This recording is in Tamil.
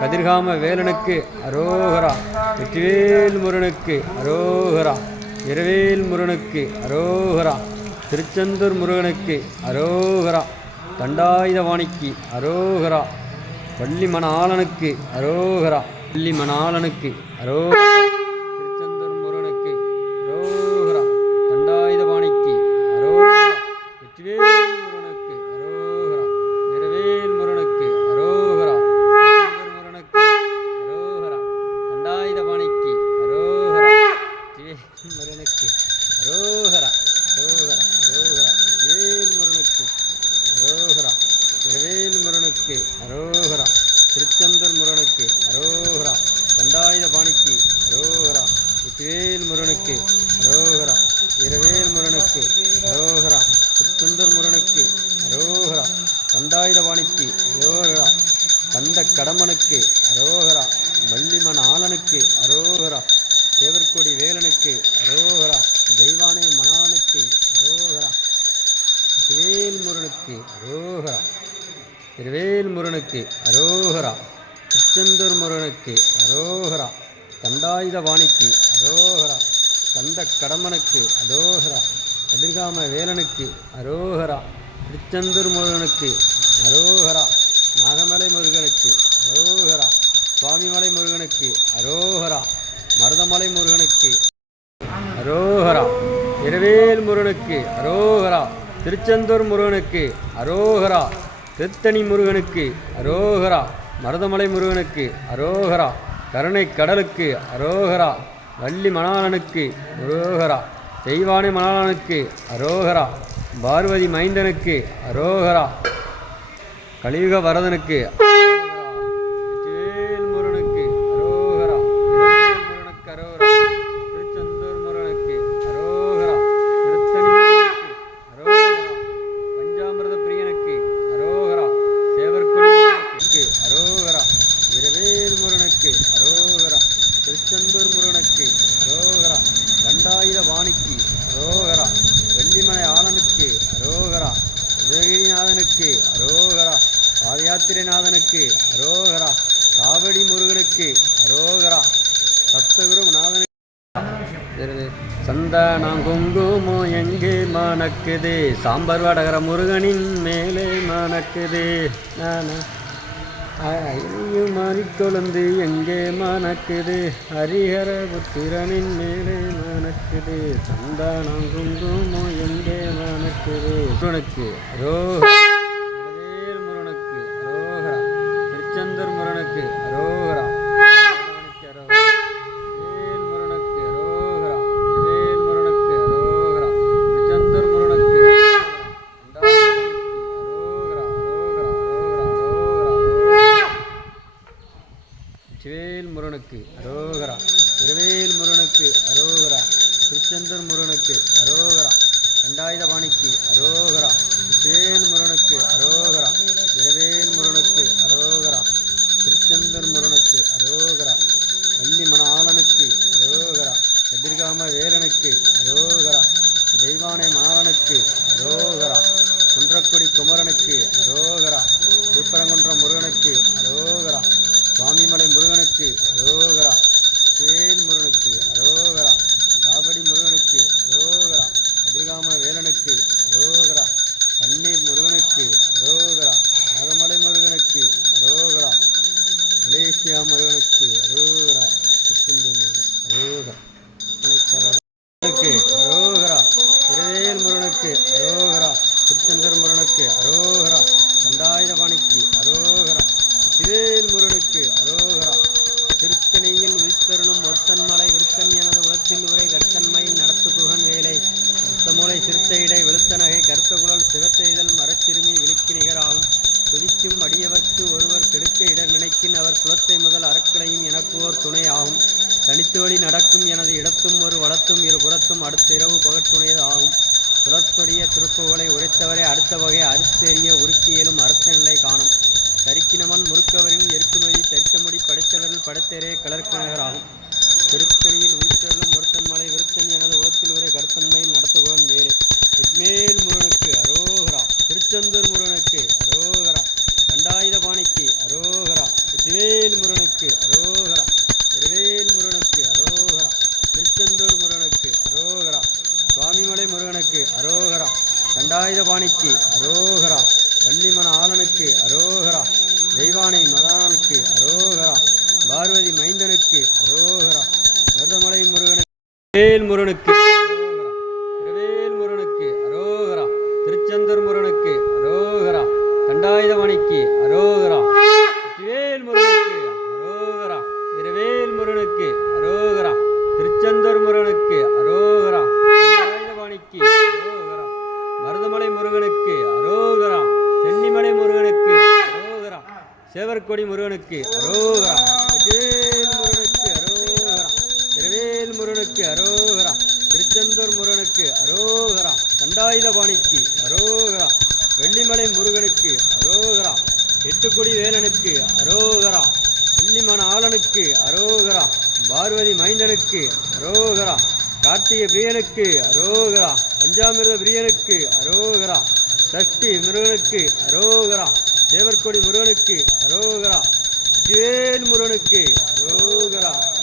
கதிர்காம வேலனுக்கு அரோகரா. வெற்றிவேல் முருகனுக்கு அரோகரா. இரவேல் முருகனுக்கு அரோகரா. திருச்செந்தூர் முருகனுக்கு அரோகரா. தண்டாயுதபாணிக்கு அரோகரா. வள்ளி மணாளனுக்கு அரோகரா. வள்ளி மணாளனுக்கு அரோகரா. திருச்செந்தூர் முருகனுக்கு அரோகரா. தண்டாயுதபாணிக்கு அரோகரா. வெற்றிவேல் முருகனுக்கு அரோகரா. இரவேல் முருகனுக்கு அரோகரா. திருச்செந்தூர் முருகனுக்கு அரோகரா. தண்டாயுதபாணிக்கு அரோகரா. வெற்றிவேல் முருகனுக்கு அரோகரா. அரோகரா அரோகரா. வேல் முருகனுக்கு அரோகரா. இரவேல் முருகனுக்கு அரோகரா. திருச்செந்தூர் முருகனுக்கு அரோகரா. தண்டாயுதபாணிக்கு அரோகரா. வெற்றிவேல் முருகனுக்கு அரோகரா. இரவேல் முருகனுக்கு அரோகரா. திருச்செந்தூர் முருகனுக்கு அரோகரா. தண்டாயுதபாணிக்கு அரோகரா. கந்த கடம்பனுக்கு அரோகரா. வள்ளிமண ஆளனுக்கு அரோகரா. சேவற்கொடி வேலனுக்கு அரோகரா. தெய்வானை மணாளனுக்கு அரோகரா. வேல் முருகனுக்கு அரோகரா. திருவேல் முருகனுக்கு அரோகரா. திருச்செந்தூர் முருகனுக்கு அரோகரா. தண்டாயுதபாணிக்கு அரோகரா. கந்த கடம்பனுக்கு அரோகரா. கதிர்காம வேலனுக்கு அரோகரா. திருச்செந்தூர் முருகனுக்கு அரோகரா. நாகமலை முருகனுக்கு அரோகரா. சுவாமிமலை முருகனுக்கு அரோகரா. மருதமலை முருகனுக்கு அரோகரா. இரவேல் முருகனுக்கு அரோகரா. திருச்செந்தூர் முருகனுக்கு அரோகரா. திருத்தணி முருகனுக்கு அரோகரா. மருதமலை முருகனுக்கு அரோகரா. கருணை கடலுக்கு அரோகரா. வள்ளி மணாளனுக்கு அரோகரா. தெய்வானை மணாளனுக்கு அரோகரா. பார்வதி மைந்தனுக்கு அரோகரா. கலியுக வரதனுக்கு வெற்றிவேல் முருகனுக்கு அரோகரா. முருகனுக்கு அரோகரா. திருச்செந்தூர் முருகனுக்கு அரோகரா. திருத்தணி முருகனுக்கு அரோகரா. பஞ்சாமிர்த பிரியனுக்கு அரோகரா. சேவற்கொடி முருகனுக்கு அரோகரா. இரவேல் முருகனுக்கு அரோகரா. திருச்செந்தூர் முருகனுக்கு அரோகரா. தண்டாயுதபாணிக்கு அரோகரா. வெள்ளிமலை ஆளனுக்கு அரோகரா. உதயகிரிநாதனுக்கு அரோகரா. பாதயாத்திரைநாதனுக்கு அரோகரா. காவடி முருகனுக்கு அரோகரா. சப்தகுரு நாதனுக்கு சந்தானம் குங்குமம் எங்கே மணக்குது. சாம்பார் வடகர முருகனின் மேலே மணக்குது. மாறிக்கொழுந்து எங்கே மணக்குது. ஹரிஹர புத்திரனின் மேலே மணக்குது. சந்தானம் குங்குமம் எங்கே மணக்குது. முருகனுக்கு அரோகரா. முருகனுக்கு அரோகரா. திருச்செந்தூர் முருகனுக்கு அரோகரா. வேல் முருகனுக்கு அரோகரா. திருவேல் முருகனுக்கு அரோகரா. திருச்செந்தூர் முருகனுக்கு அரோகரா. தண்டாயுதபாணிக்கு அரோகரா. வேல் முருகனுக்கு அரோகரா. இரவேல் முருகனுக்கு அரோகரா. திருச்செந்தூர் முருகனுக்கு அரோகரா. வள்ளி மணாளனுக்கு அரோகரா. கதிர்காம வேலனுக்கு அரோகரா. தெய்வானை மணாளனுக்கு அரோகரா. குன்றக்குடி குமரனுக்கு அரோகரா. திருப்பரங்குன்றம் முருகனுக்கு அரோகரா. சுவாமிமலை முருகனுக்கு அரோகரா. வேல் முருகனுக்கு அரோகரா. காவடி முருகனுக்கு அரோகரா. கதிர்காம வேலனுக்கு அரோகரா. பன்னீர் முருகனுக்கு அரோகரா. நாகமலை முருகனுக்கு அரோகரா. மலேசியா முருகனுக்கு அரோகரா. திருச்செந்தூர் அரோகரா. அரோகரா. இரவேல் முருகனுக்கு அரோகரா. திருச்செந்தூர் முருகனுக்கு அரோகரா. தண்டாயுதபாணிக்கு அரோகரா. திருவேல் முருகனுக்கு அரோகரா. திருத்தணியில் உயிர்த்தருளும் ஒருத்தன்மலை விருத்தன் எனது உலத்தில் உரை கர்த்தன்மையில் நடத்து குகன் வேலை மூளை சிறுத்தையிடை வெளுத்தநகை கருத்தகுழல் சிவத்தெய்தல் மரச்சிறுமி விழிக்கு நிகராகும். துதிக்கும் அடியவர்க்கு ஒருவர் கெடுக்க இடர் நினைக்கின் அவர் குலத்தை முதல் அறக்களையும் எனக்கு ஓர் துணை ஆகும். தனித்து வழி நடக்கும் எனது இடத்தும் ஒரு வளத்தும் இரு புறத்தும் அடுத்த இரவு பகற்றுணையது ஆகும். சுழற்பொரிய திருப்புகளை உரைத்தவரை அடுத்த வகை அறுத்தெறிய உருக்கியலும் அரச நிலை காணும். தரிக்கினவன் முறுக்கவரின் எருக்குமதி தரித்தமுடி படைத்தவர்கள் படைத்தேரே கலர்க்கு நகராகும். திருத்தணியில் உயிர்த்தருளும் ஒருத்தன் மலை விருத்தன் எனது உலத்தில் உரை கருத்தன்மையில் நடத்துகுவன் வேலை. வெட்மேல் முருகனுக்கு அரோகரா. திருச்செந்தூர் முருகனுக்கு அரோகரா. தண்டாயுதபாணிக்கு அரோகரா. வெற்றிவேல் முருகனுக்கு அரோகரா. இரவேல் முருகனுக்கு அரோகரா. திருச்செந்தூர் முருகனுக்கு அரோகரா. சுவாமிமலை முருகனுக்கு அரோகரா. தண்டாயுதபாணிக்கு அரோகரா. வள்ளிமன ஆளனுக்கு அரோகரா. தெய்வானை மகானுக்கு அரோகரா. பார்வதி மைந்தனுக்கு அரோகரா. மருதமலை முருகனுக்கு வேல் முருகனுக்கு அரோகரா. இரவேல் முருகனுக்கு அரோகரா. திருச்செந்தூர் முருகனுக்கு அரோகரா. தண்டாயுதபாணிக்கு அரோகரா. வெற்றிவேல் முருகனுக்கு அரோகரா. இரவேல் முருகனுக்கு அரோகரா. திருச்செந்தூர் முருகனுக்கு அரோகரா. தண்டாயுதபாணிக்கு அரோகரா. மருதமலை முருகனுக்கு அரோகரா. சென்னிமலை முருகனுக்கு அரோகரா. சேவற்கொடி முருகனுக்கு அரோகரா. வெற்றிவேல் முருகனுக்கு அரோகரா. இரவேல் முருகனுக்கு அரோகரா. திருச்செந்தூர் முருகனுக்கு அரோகரா. தண்டாயுதபாணிக்கு அரோகரா. வெள்ளிமலை முருகனுக்கு அரோகரா. எட்டுக்குடி வேலனுக்கு அரோகரா. வள்ளிமன ஆளனுக்கு அரோகரா. பார்வதி மைந்தனுக்கு அரோகரா. கார்த்திகை பிரியனுக்கு அரோகரா. பஞ்சாமிர்த பிரியனுக்கு அரோகரா. சஷ்டி முருகனுக்கு அரோகரா. சேவற்கொடி முருகனுக்கு அரோகரா. வெற்றிவேல் முருகனுக்கு அரோகரா.